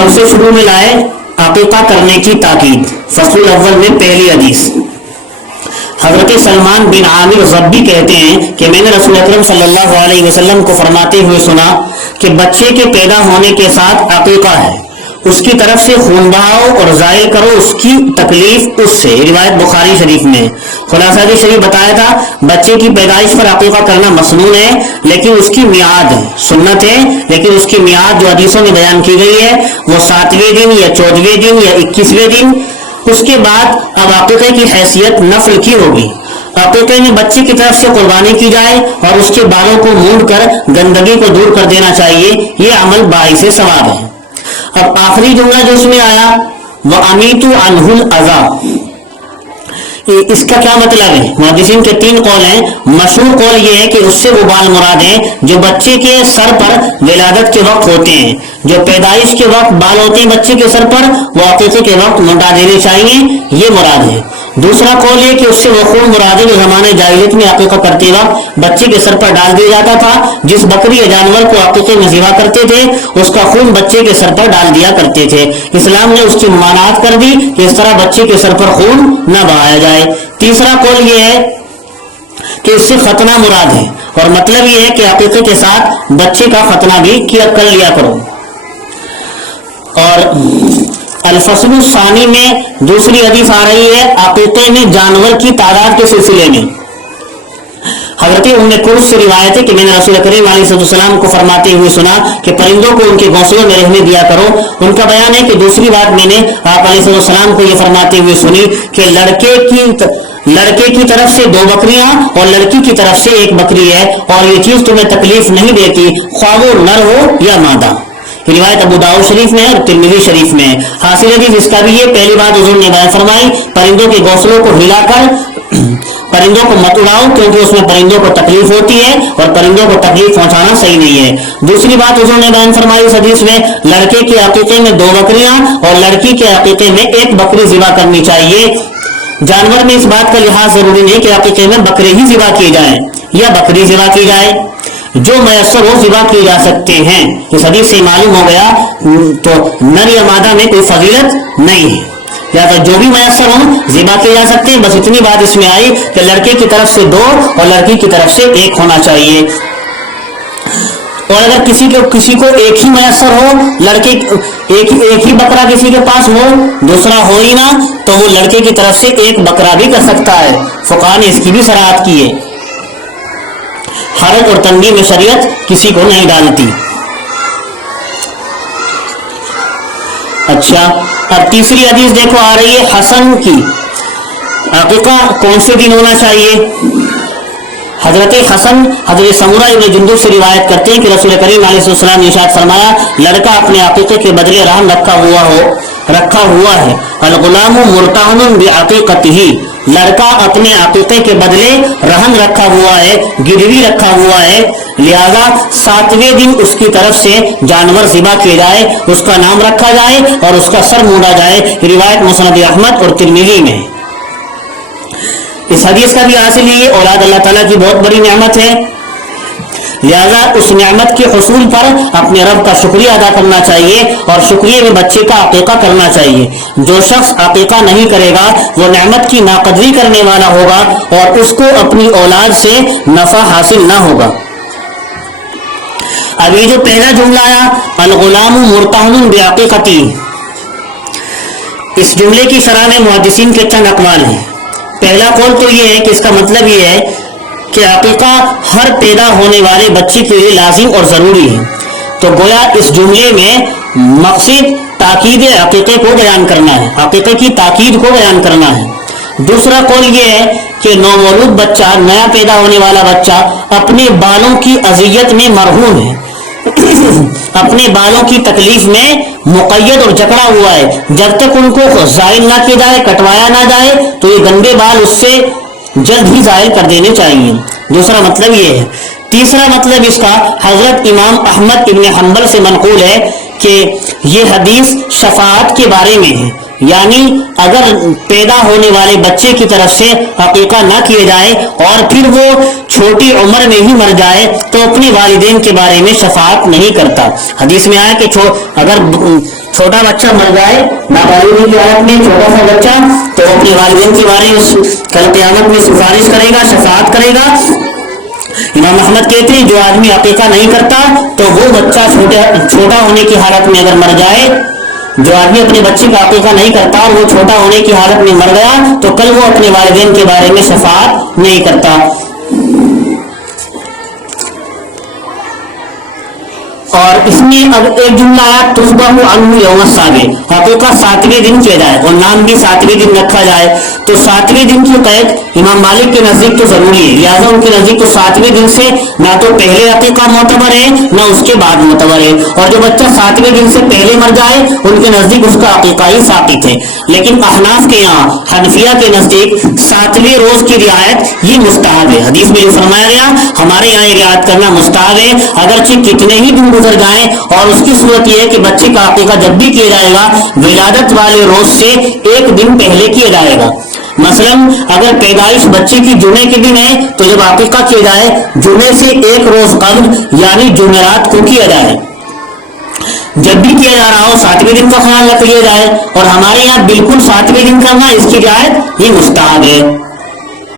سب سے شروع میں لائے عقیقہ کرنے کی تاکید. فصل اول میں پہلی حدیث. حضرت سلمان بن عامر ضبی کہتے ہیں کہ میں نے رسول اکرم صلی اللہ علیہ وسلم کو فرماتے ہوئے سنا کہ بچے کے پیدا ہونے کے ساتھ عقیقہ ہے, اس کی طرف سے خون بہاؤ اور ظاہر کرو اس کی تکلیف اس سے. روایت بخاری شریف میں. خلاصہ شریف بتایا تھا بچے کی پیدائش پر عقیقہ کرنا مسنون ہے, لیکن اس کی میعاد ہے, سنت ہے, لیکن اس کی میعاد جو حدیثوں میں بیان کی گئی ہے وہ 7ویں دن یا 14ویں دن یا 21ویں دن. اس کے بعد اب عقیقے کی حیثیت نفل کی ہوگی. عقیقے میں بچے کی طرف سے قربانی کی جائے اور اس کے بالوں کو مونڈ کر گندگی کو دور کر دینا چاہیے. یہ عمل باعث ثواب ہے. اب آخری جملہ جو اس میں آیا وَأَمِيتُ عَنْهُ الْأَذَى, اس کا کیا مطلب ہے؟ محدثین کے 3 قول ہیں. مشہور قول یہ ہے کہ اس سے وہ بال مراد ہیں جو بچے کے سر پر ولادت کے وقت ہوتے ہیں. جو پیدائش کے وقت بال ہوتے ہیں بچے کے سر پر وہ عقیقے کے وقت منڈا دینے چاہیے, یہ مراد ہے. دوسرا قول یہ کہ اس سے وہ خون مراد ہے جو زمانے جاہلیت میں عقیقہ کرتے وقت بچے کے سر پر ڈال دیا جاتا تھا. جس بکری یا جانور کو عقیقے میں ذبح کرتے تھے اس کا خون بچے کے سر پر ڈال دیا کرتے تھے. اسلام نے اس کی ممانعت کر دی کہ اس طرح بچے کے سر پر خون نہ بہایا جائے. تیسرا قول یہ ہے کہ اس سے ختنہ مراد ہے اور مطلب یہ ہے کہ عقیقے کے ساتھ بچے کا ختنہ بھی کر لیا کرو. اور الفصل الثانی میں دوسری حدیث آ رہی ہے عقیقے میں جانور کی تعداد کے سلسلے میں. حضرت ام کلثوم سے روایت ہے کہ میں نے رسول کریم علیہ السلام کو فرماتے ہوئے سنا کہ پرندوں کو ان کے گھونسلوں میں رہنے دیا کرو. ان کا بیان ہے کہ دوسری بات میں نے آپ علیہ السلام کو یہ فرماتے ہوئے سنی کہ لڑکے کی طرف سے 2 بکریاں اور لڑکی کی طرف سے 1 بکری ہے اور یہ چیز تمہیں تکلیف نہیں دیتی خواہ وہ نر ہو یا مادہ. روایت ابو داؤد شریف میں اور ترمذی شریف میں. حاصل حدیث اس کا بھی ہے. پہلی بات حضور نے بیان فرمائی پرندوں کے گھونسلوں کو ہلا کر پرندوں کو مت اڑاؤ کیونکہ اس میں پرندوں کو تکلیف ہوتی ہے اور پرندوں کو تکلیف پہنچانا صحیح نہیں ہے. دوسری بات حضور نے بیان فرمائی اس حدیث میں لڑکے کے عقیقے میں 2 بکریاں اور لڑکی کے عقیقے میں 1 بکری ذبح کرنی چاہیے. جانور میں اس بات کا لحاظ ضروری نہیں کہ عقیقے میں بکرے ہی ذبح کیے جائیں یا بکری ذبح کی جائے, جو میسر ہو ذبح کیے جا سکتے ہیں. اس حدیث سے معلوم ہو گیا تو نر یا مادہ میں کوئی فضیلت نہیں ہے, لہٰذا جو بھی میسر ہوں ذبح کیے جا سکتے ہیں. بس اتنی بات اس میں آئی کہ لڑکے کی طرف سے 2 اور لڑکی کی طرف سے 1 ہونا چاہیے. اور اگر کسی کو ایک ہی میسر ہو, لڑکے ایک ہی بکرا کسی کے پاس ہو, دوسرا ہو ہی نہ, تو وہ لڑکے کی طرف سے 1 بکرا بھی کر سکتا ہے. فقہاء نے اس کی بھی صراحت کی ہے. حرج اور تنگی میں شریعت کسی کو نہیں ڈالتی. اچھا, اب تیسری حدیث دیکھو آ رہی ہے حسن کی. عقیقہ کون سے دن ہونا چاہیے؟ حضرت حسن حضرت سمورہ ابن جندب سے روایت کرتے ہیں کہ رسول کریم علیہ السلام نے ارشاد فرمایا لڑکا اپنے عقیقے کے بدلے رہن رکھا ہوا ہے. الغلام مرتہن بعقیقتہ, لڑکا اپنے عقیقے کے بدلے رہن رکھا ہوا ہے, گروی رکھا ہوا ہے. لہذا 7ویں دن اس کی طرف سے جانور ذبح کیے جائے, اس کا نام رکھا جائے اور اس کا سر مونڈا جائے. روایت مسند احمد اور ترمذی میں. اس حدیث کا بھی حاصل یہ اولاد اللہ تعالیٰ کی بہت بڑی نعمت ہے, لہذا اس نعمت کے حصول پر اپنے رب کا شکریہ ادا کرنا چاہیے اور شکریہ میں بچے کا عقیقہ کرنا چاہیے. جو شخص عقیقہ نہیں کرے گا وہ نعمت کی ناقدری کرنے والا ہوگا اور اس کو اپنی اولاد سے نفع حاصل نہ ہوگا. اب یہ جو پہلا جملہ آیا الغلام مرتہن بعقیقتہ, اس جملے کی شرح میں محدثین کے چند اقوال ہیں. پہلا قول تو یہ ہے کہ اس کا مطلب یہ ہے کہ عقیقہ ہر پیدا ہونے والے بچے کے لیے لازم اور ضروری ہے. تو گویا اس جملے میں مقصد تاکید عقیقے کو بیان کرنا ہے, عقیقے کی تاکید کو بیان کرنا ہے. دوسرا قول یہ ہے کہ نومولود بچہ, نیا پیدا ہونے والا بچہ اپنے بالوں کی اذیت میں مرہون ہے, اپنے بالوں کی تکلیف میں مقید اور جکڑا ہوا ہے. جب تک ان کو زائل نہ کیا جائے, کٹوایا نہ جائے, تو یہ گندے بال اس سے جلد ہی زائل کر دینے چاہیے. دوسرا مطلب یہ ہے. تیسرا مطلب اس کا حضرت امام احمد ابن حنبل سے منقول ہے کہ یہ حدیث شفاعت کے بارے میں ہے, یعنی اگر پیدا ہونے والے بچے کی طرف سے عقیقہ نہ کیے جائے اور پھر وہ چھوٹی عمر میں ہی مر جائے تو اپنے والدین کے بارے میں شفاعت نہیں کرتا. حدیث میں آیا کہ اگر چھوٹا بچہ مر جائے نابالغی کی حالت میں، چھوٹا سا بچہ، تو وہ اپنے والدین کے بارے میں کل قیامت میں سفارش کرے گا، شفاعت کرے گا۔ امام احمد کہتے ہیں جو آدمی عقیقہ نہیں کرتا تو وہ بچہ چھوٹا ہونے کی حالت میں اگر مر جائے، جو آدمی اپنے بچے کا عقیقہ نہیں کرتا اور وہ چھوٹا ہونے کی حالت میں مر گیا تو کل وہ اپنے والدین کے بارے میں شفاعت نہیں کرتا۔ اور اس میں اب ایک جملہ آیا تذبح عنہ یوم السابع، عقیقہ 7ویں دن کیا جائے اور نام بھی 7ویں دن رکھا جائے، تو 7ویں دن کی قید امام مالک کے نزدیک تو ضروری ہے، لہٰذا ان کے نزدیک تو 7ویں دن سے نہ تو پہلے عقیقہ معتبر ہے نہ اس کے بعد معتبر ہے، اور جو بچہ 7ویں دن سے پہلے مر جائے ان کے نزدیک اس کا عقیقہ ہی ثابت ہے۔ لیکن احناف کے یہاں، حنفیہ کے نزدیک 7ویں روز کی رعایت یہ مستحب ہے۔ حدیث میں جو فرمایا گیا ہمارے یہاں یہ رعایت کرنا مستحب ہے، اگرچہ کتنے ہی دن گزر جائیں، اور اس کی صورت یہ ہے کہ بچے کا عقیقہ جب بھی کیا جائے گا ولادت والے روز سے ایک دن پہلے کیا جائے گا۔ مثلا اگر پیدائش بچے کی جمعے کے دن ہے تو جب عقیقہ کیا جائے جمعے سے ایک روز قبل یعنی جمعرات کو کیا جائے، جب بھی کیا جا رہا ہو 7ویں دن کا خیال رکھ لیا جائے، اور ہمارے یہاں بالکل 7ویں دن کرنا اس کی رعایت یہ مستحب ہے۔